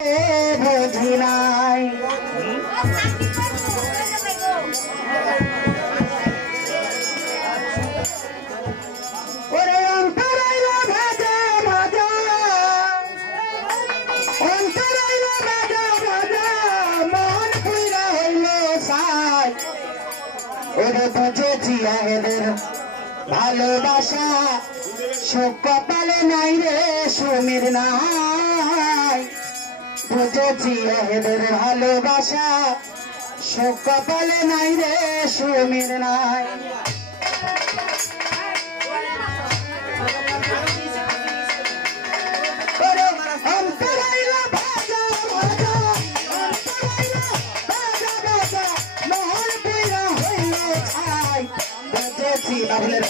বুঝি নাই ওরে অন্তরাইলা ভাজা ভাজা অন্তরাইলা ভাজা ভাজা মন পুইরা হইল সাই ওরে বুঝেছি এদের ভালোবাসা সুখ কপালে নাই রে সুমির নাই বুঝেছি এদের ভালোবাসা সুখ কপালে নাই রে সুমির নাই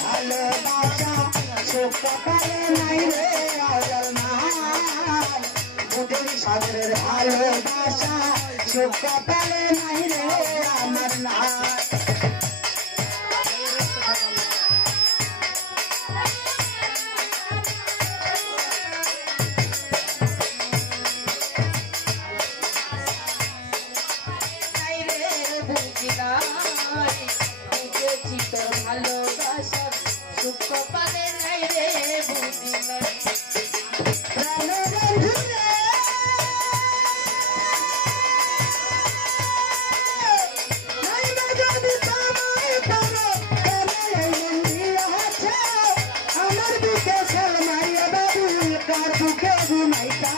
ভালোবাসা সুখ কপালে নাই রে আজল নাই বুঝলি সাগরের ভালোবাসা সুখ কপালে নাই রে আমার নাই ভালোবাসা সুখ কপালে নাই রে বুঝি নাই আমার বুকে সালমাইয়া বাবু কার বুকে ঘুমাইতা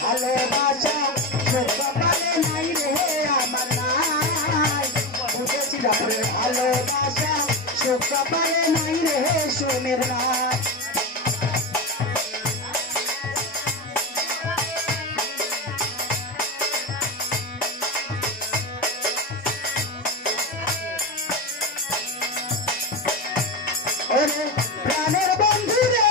ভালোবাসা সুখ কপালে নাই রে আমার নাই বুঝেছি ভালোবাসা সুখ কপালে নাই রে সুমের নাই প্রাণের বন্ধু রে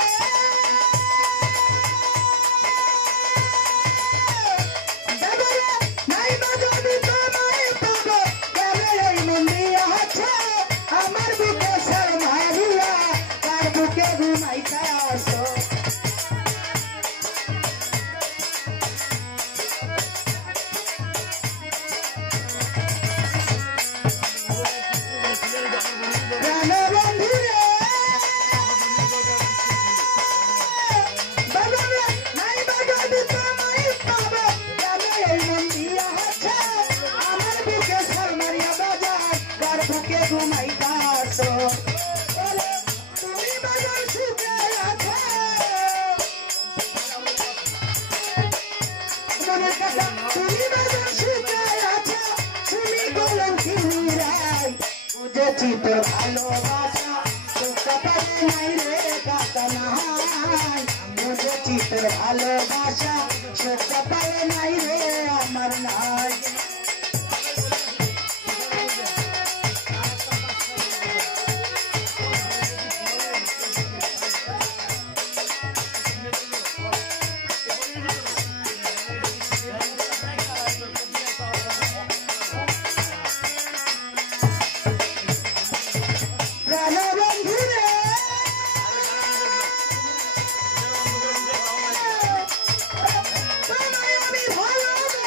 আমার বুকে সালমাইয়া তার বুকে ঘুমাইতা বুঝেছি তোর ভালোবাসা সুখ কপালে নাই রে কাকা নাই বুঝেছি তোর ভালোবাসা সুখ কপালে নাই রে আমার নাই ভালো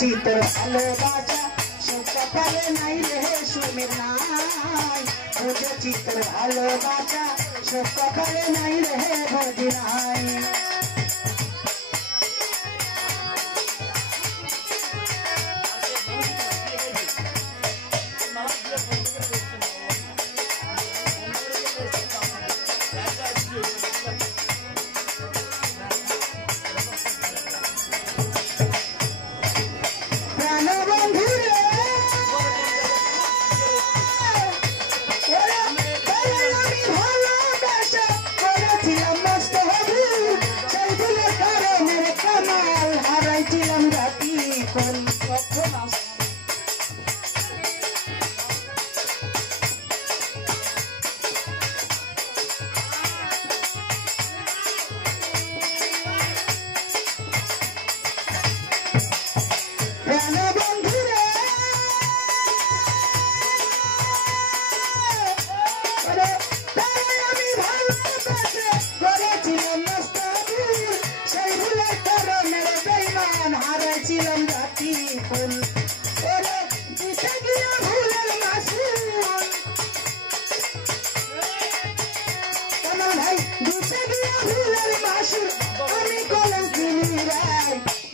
বুঝেছি তোর ভালোবাসা সুখ কপালে নাই রে সুমির নাই বুঝেছি তোর ভালোবাসা সুখ কপালে নাই রে বুঝি নাই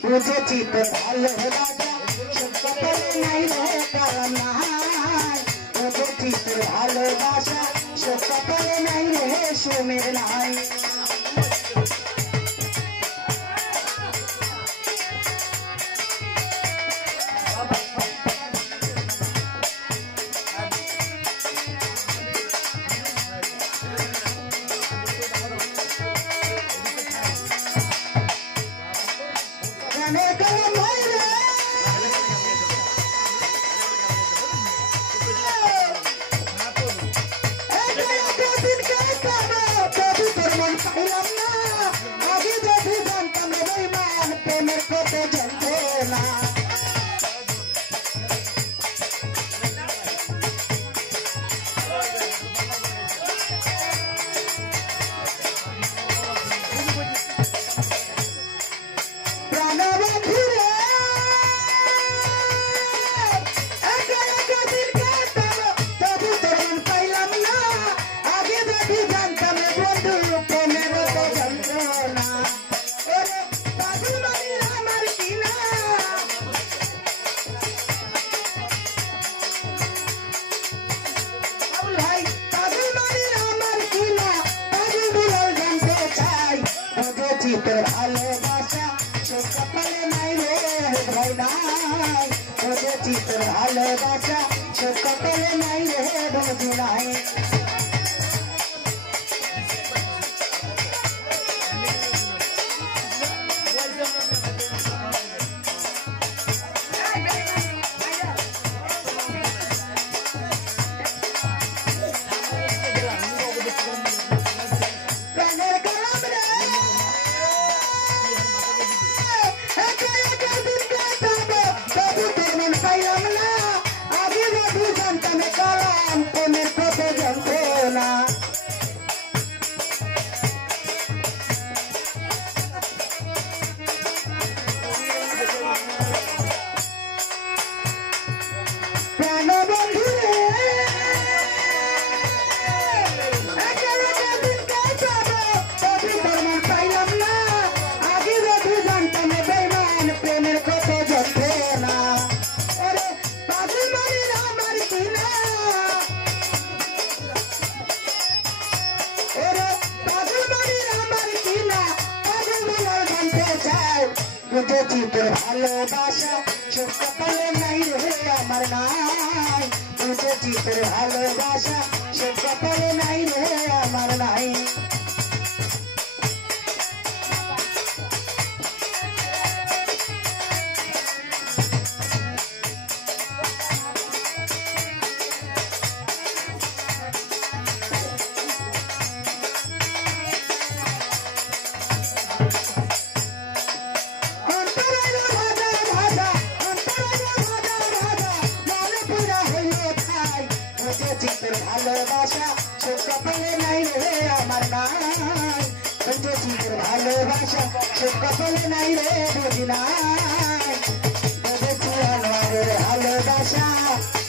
বুঝেছি তোর ভালোবাসা সুখ কপালে নাই রে কারণ নাই বুঝেছি তোর ভালোবাসা সুখ কপালে নাই রে সুমের নাই তোর ভালোবাসা সুখ কপালে নাই রে ভাই নাই বুঝেছি তোর ভালোবাসা সুখ কপালে নাই রে বুঝি নাই বুঝেছি তোর ভালোবাসা সুখ কপালে নাই রে আমার নাই বুঝেছি তোর ভালোবাসা সুখ কপালে নাই রে আমার নাই ভালোবাসা সুখ কপালে নাই রে আমার নাই বুঝেছি তোর ভালোবাসা সুখ কপালে নাই রে বুঝি নাই ভালোবাসা